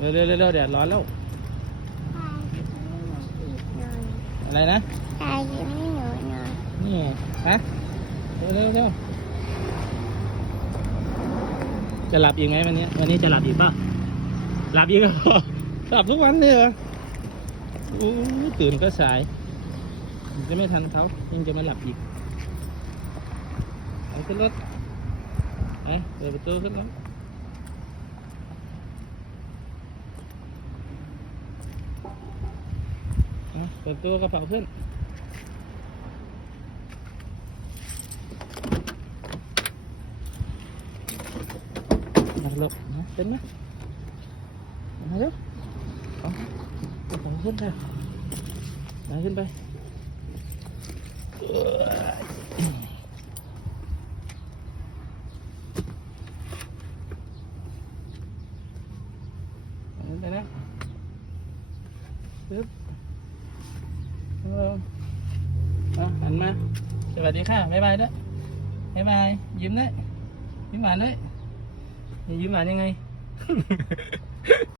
เร็วเร็วเร็วเร็วแดดร้อนแล้ว อะไรนะตายยิ้มให้หนูหน่อยนี่ไงฮะเร็วเร็วเร็วจะหลับอีกไหมวันนี้ วันนี้จะหลับอีกป่ะ หลับอีกเหรอหลับทุกวันเลยเหรออู้ตื่นก็สาย จะไม่ทันเขายังจะมาหลับอีกไปขึ้นรถไปเปิดประตูขึ้นรถ เปิดตัวกระเป๋าขึ้นมาลูกมาขึ้นไหมมาเร็วเอากระเป๋าขึ้นไปมาขึ้นไปเอ้ยขึ้นไปนะปึ๊บ เอาหันมา สวัสดีค่ะ บ๊ายบายด้วยบ๊ายบาย ยิ้มด้วยยิ้มหวานด้วยยิ้มหวานยังไง